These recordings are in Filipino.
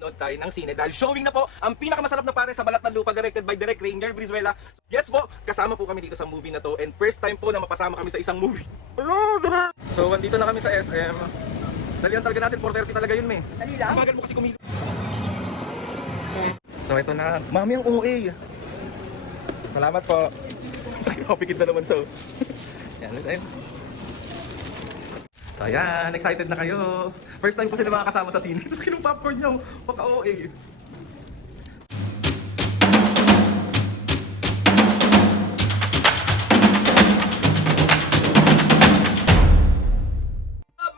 Manood tayo ng sine dahil showing na po ang pinakamasarap na pare sa Balat ng Lupa directed by Direk Rainier Brizuela. Yes po, kasama po kami dito sa movie na to and first time po na mapasama kami sa isang movie. So andito na kami sa SM. Dalihan talaga natin, 4:30 talaga yun eh. Dali lang? Bagal mo kasi kumilo. So ito na, mami ang OA. Salamat po. Kapikit na naman siya. Yan, let's so ayan, excited na kayo. First time ko sila makakasama sa scene. Kinong popcorn nyo, baka OA.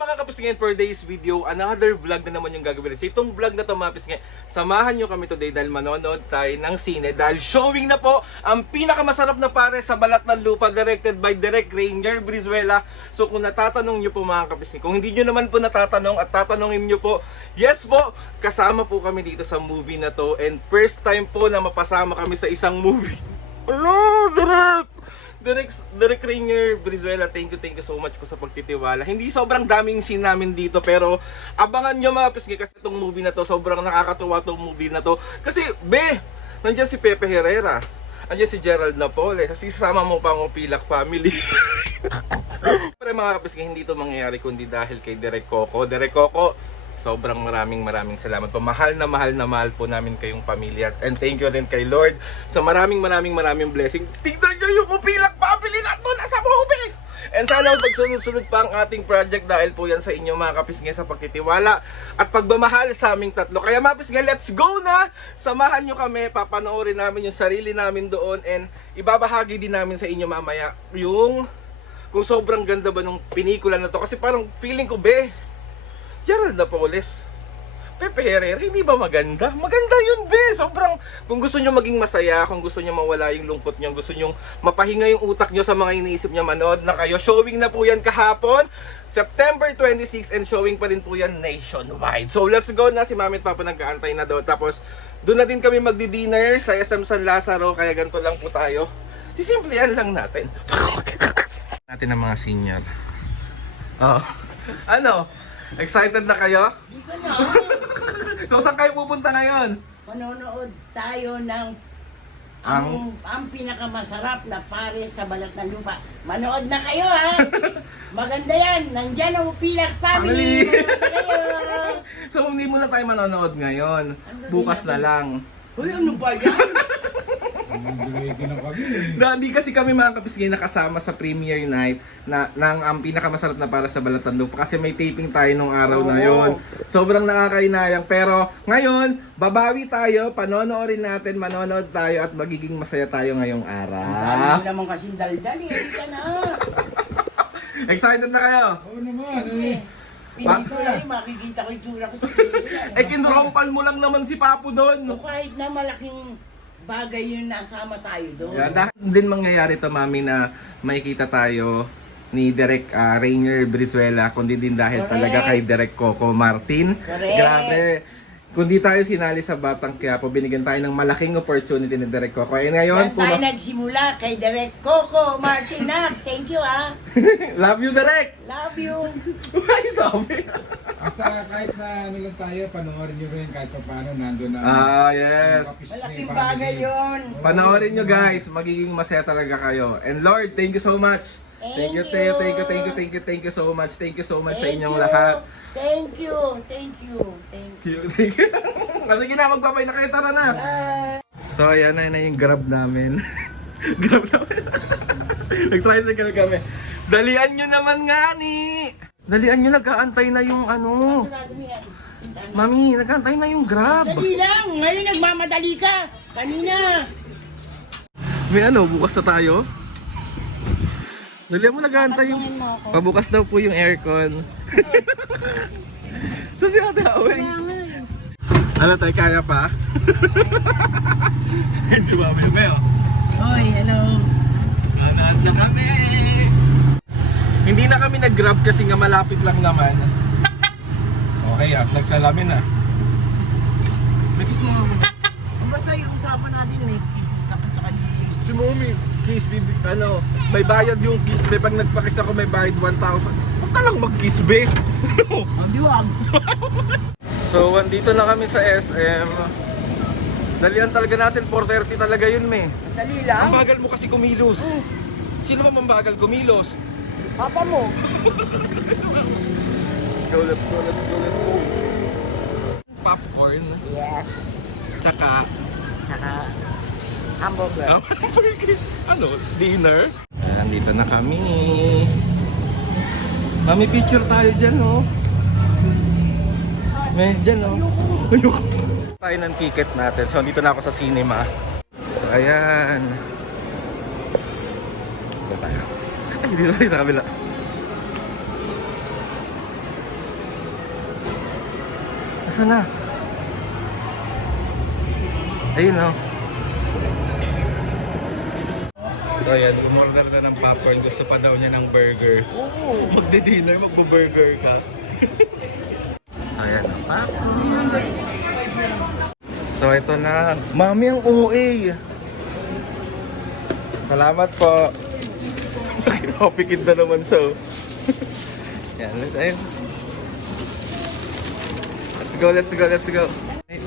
Mga kapisngin, for today's video, another vlog na naman yung gagawin. So itong vlog na to mga kapisngin, samahan nyo kami today dahil manonood tayo ng sine. Dahil showing na po ang pinakamasarap na pare sa Balat ng Lupa directed by Direk Rainier Brizuela. So kung natatanong nyo po mga kapisngin, kung hindi nyo naman po natatanong at tatanungin nyo po, yes po, kasama po kami dito sa movie na to. And first time po na mapasama kami sa isang movie. Hello, Direk Rainier Brizuela, thank you so much po sa pagtitiwala. Hindi sobrang daming scene namin dito pero abangan nyo mga pisngi kasi itong movie na to, sobrang nakakatuwa itong movie na to. Kasi, nandyan si Pepe Herrera, andyan si Gerald Napoles, kasi sasama mo pa ang Pilak family. Pero mga kapisngi, hindi ito mangyayari kundi dahil kay Direk Coco. Direk Coco, sobrang maraming salamat po. Mahal na mahal po namin kayong pamilya. And thank you din kay Lord sa maraming blessing. Tignan nyo yung Upilak family na to nasa movie! And sana pagsunod-sunod pa ang ating project dahil po yan sa inyo mga kapisngi sa pagtitiwala at pagmamahal sa aming tatlo. Kaya mga kapisngi, let's go na! Samahan nyo kami, papanoorin namin yung sarili namin doon and ibabahagi din namin sa inyo mamaya yung kung sobrang ganda ba nung pinikula na to. Kasi parang feeling ko, Gerald Napoles, Pepe Herrera, hindi ba maganda? Maganda yun, sobrang, kung gusto nyo maging masaya, kung gusto nyo mawala yung lungkot nyo, gusto nyo mapahinga yung utak nyo sa mga iniisip nyo, manood na kayo. Showing na po yan kahapon, September 26, and showing pa rin po yan nationwide. So let's go na, si Mami at Papa nag-aantay na doon. Tapos doon na din kami magdi-dinner sa SM San Lazaro, kaya ganito lang po tayo. Simple yan lang natin. Natin ang mga senior. Ano? Excited na kayo? Di ko na. So saan kayo pupunta ngayon? Manonood tayo ng ang pinakamasarap na pare sa Balat ng Lupa. Manood na kayo ha! Maganda yan! Nandyan ang Upilak family! Manood na kayo! So hindi muna tayo manonood ngayon. Bukas na lang. Uy, ano ba yan? Hindi kasi kami mga kapisgay nakasama sa premiere night ng ang pinakamasarap na para sa Balat ng Lupa kasi may taping tayo nung araw na yon. Sobrang nakakainayang pero ngayon babawi tayo, manonood tayo at magiging masaya tayo ngayong araw. Hindi naman kasing daldal eh. Hindi ka na. Excited na kayo? Oo naman Pelikula eh, makikita ko yung tsura ko sa pelikula. Kinrompal mo lang naman si Papo doon. So, kahit na malaking bagay yun nasama tayo doon. Dahil din mangyayari to mami na makikita tayo ni Direk Rainier Brizuela kundi din dahil Correct. talaga kay Direk Coco Martin. Correct. Grabe. Kundi tayo sinali sa Batang Quiapo, binigyan tayo ng malaking opportunity ni Direk Coco. And ngayon, Yan tayo nagsimula kay Direk Coco Martinac. Thank you ah. love you Direk! Love you. Ay, sabi! Basta kahit na ano lang tayo, panoorin nyo rin kahit pa paano nandun na. Yes! Malaking bagay yun. Panoorin nyo guys, magiging masaya talaga kayo. And Lord, thank you so much. Thank you so much. Thank you so much sa inyong lahat. Thank you. Sige na, magbabay na kayo, tara na. So ayan na yung grab namin. Nag-tricycle kami. Dalian nyo naman nga ni. Dalian nyo, nag-aantay na yung ano. Mami, nag-aantay na yung grab. Dali lang. Ngayon nagmamadali ka. Kanina. May ano, bukas na tayo. Dalian mo, nag-aantay yung... Pabukas daw po yung aircon. So si Ate Aweng. Ano tayo, kaya pa? Si Mami Meo. Hoy, hello. Nanaad na kami. Hindi na kami nag-grab kasi nga malapit lang naman. Okay nagsalamin na. Nag-kiss mo ako. Basta yung usapan natin may usapan sa kanya. Si Mami, kiss be, may bayad yung kiss be. Pag nagpa-kiss ako may bayad 1,000. Huwag ka lang mag-kiss be. Ang diwag. So, andito na kami sa SM. Dalian talaga natin, 4:30 talaga yun, me. Dali Ang lang. bagal mo kasi kumilos. Sino ba mambagal kumilos? Papa mo. Let's go. Popcorn, Yes. tsaka Tsaka hamburger. ano, dinner. Nandito na kami. Mami, picture tayo dyan, oh. May dyan, oh. Ayoko. Tayo ng ticket natin. So, dito na ako sa cinema. So, ayan. Dito tayo. Ay, dito tayo sa kabila. Asa na? Ayun, oh. So, ayan, umorder na ng popcorn. Gusto pa daw niya ng burger. Oo. Magdi-dinner, magbo-burger ka. Ayan, ang popcorn. So, ito na. Mami, ang OA. Salamat po. Nakipikid na naman siya. Yan, ayun. Let's go.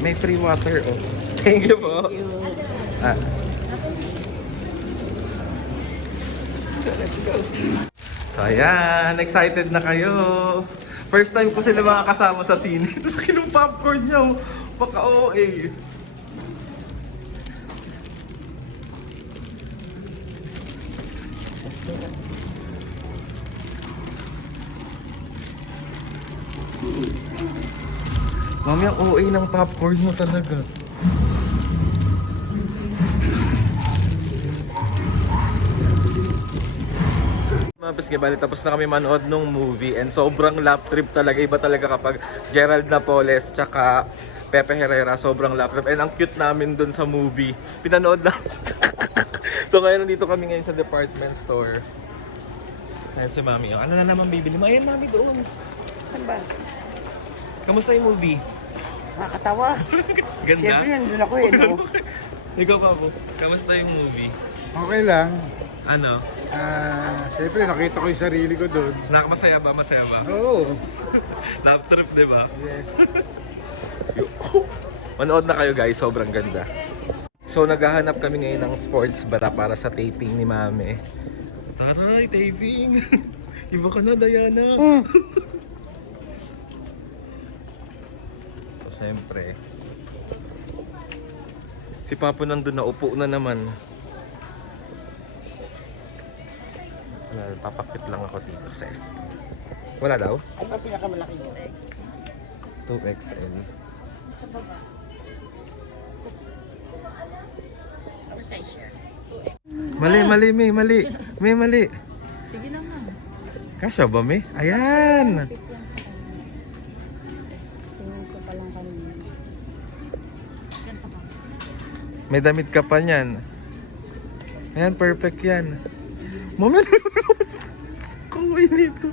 May free water, oh. Thank you po. Ah. Let's go. So, ayan. Excited na kayo. First time ko sila makakasama sa sine. Laki ng popcorn niya. Paka-OA. Mami, ang OA ng popcorn mo talaga. Mga Piske, bali tapos na kami manood nung movie and sobrang lap trip talaga. Iba talaga kapag Gerald Napoles tsaka Pepe Herrera, sobrang lap trip. And ang cute namin dun sa movie. Pinanood lang. So ngayon nandito kami ngayon sa department store. Ayan si Mami. Ano na naman bibili mo? Ayan Mami doon. Saan ba? Kamusta yung movie? Nakakatawa. Ganda? Siyempre, nandun ako eh. No? Ikaw pa po. Kamusta yung movie? Okay lang. Ano? Siyempre nakita ko yung sarili ko doon. Masaya ba? Masaya ba? Oo. Love trip, di ba? Yes. Manood na kayo guys, sobrang ganda. So naghahanap kami ngayon ng sports bra para sa taping ni Mami. Taray, taping! Iba ka na, Diana! So siyempre, si Papa nandun na, upo na naman. Papakit lang ako dito sa SP. Wala daw? Ano ba pinakamalaki mo? 2XL. Ano size siya? Mali. May mali. Sige lang nga. Kasya ba, May? Ayan! Fit yan sa kanya. Tingin ko pa lang kanina. Ganito ka. May damit ka pa niyan. Ayan, perfect yan. Mami, kumain nito.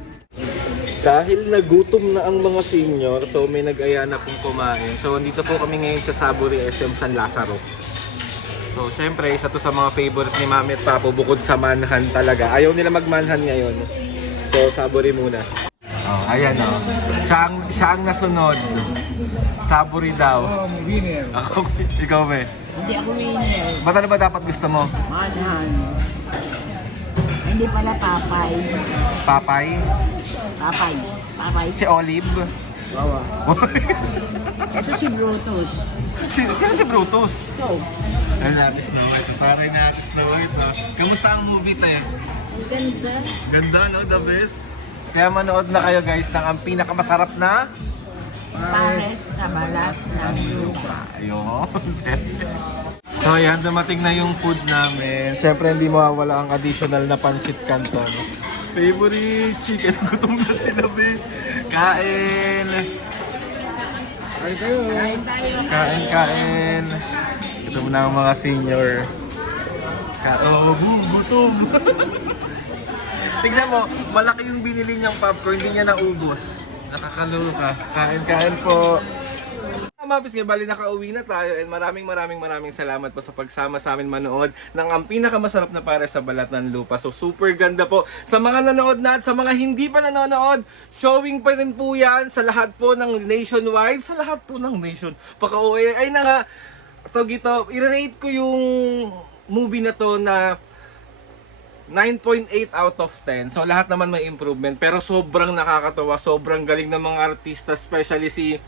Dahil nagutom na ang mga senior, so may nag-aya na pong kumain. So, andito po kami ngayon sa Saburi SM San Lazaro. So, syempre, isa to sa mga favorite ni Mami at Papo bukod sa manhan talaga. Ayaw nila magmanhan ngayon. So, Saburi muna. Oh, ayan oh. Siya ang nasunod. Saburi daw. Oh, winner. Ako, ikaw ba? Hindi ako winner. Ba't ano ba dapat gusto mo? Manhan. Hindi pala Papay. Papay? Papay's. Papay's. Si Olive? Wawa. Ito si Brutus. Sino si Brutus? Ito. Ay, natin Snow White. Taray natin Snow White. Kamusta ang movie tayo? Ang ganda. Ganda, no? The best. Kaya manood na kayo guys ng ang pinakamasarap na Pares sa balat ng lupa. ayun. So ayan, dumating na yung food namin. Siyempre hindi mawawala ang additional na pancit canton. Favorite chicken. Gutom na sila, be. Kain. Ay kayo. Kain tayo. Kain. Gutom na ang mga senior. Gutom. Tignan mo, malaki yung binili niyang popcorn, hindi niya naubos. Nakakaloka. Kain po. mga pisngi, bali nakauwi na tayo and maraming salamat po sa pagsama sa amin manood ng ang pinakamasarap na pare sa Balat ng Lupa. So super ganda po. Sa mga nanood na at sa mga hindi pa nanonood, showing pa rin po yan sa lahat po ng nationwide, sa lahat po ng nation. Paka-uwi, ay na nga, ito, i-rate ko yung movie na to na 9.8 out of 10. So lahat naman may improvement, pero sobrang nakakatawa, sobrang galing ng mga artista, especially si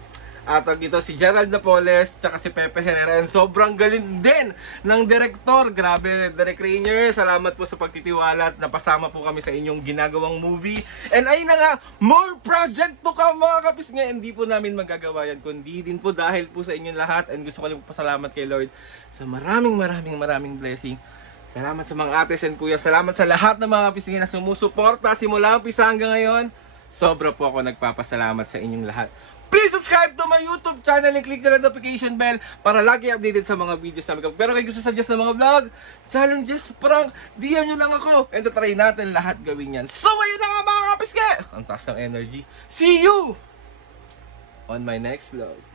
si Gerald Napoles, tsaka si Pepe Herrera, and sobrang galing din ng direktor. Grabe, Direk Rainier, salamat po sa pagtitiwala at napasama po kami sa inyong ginagawang movie. And ayun na nga, more project to come mga kapisngi. Hindi po namin magagawa yan, kundi din po dahil po sa inyong lahat. And gusto ko lang pasalamat kay Lord sa maraming blessing. Salamat sa mga ates and kuya. Salamat sa lahat ng mga kapisngi na sumusuporta simula umpisa hanggang ngayon. Sobra po ako nagpapasalamat sa inyong lahat. Please subscribe to my YouTube channel and click the notification bell para lagi updated sa mga videos namin. Pero kung gusto suggest ng mga vlog, challenges, prank, DM nyo lang ako. And try natin lahat gawin yan. So ayun na nga mga kapiske! Ang taas ng energy. See you on my next vlog.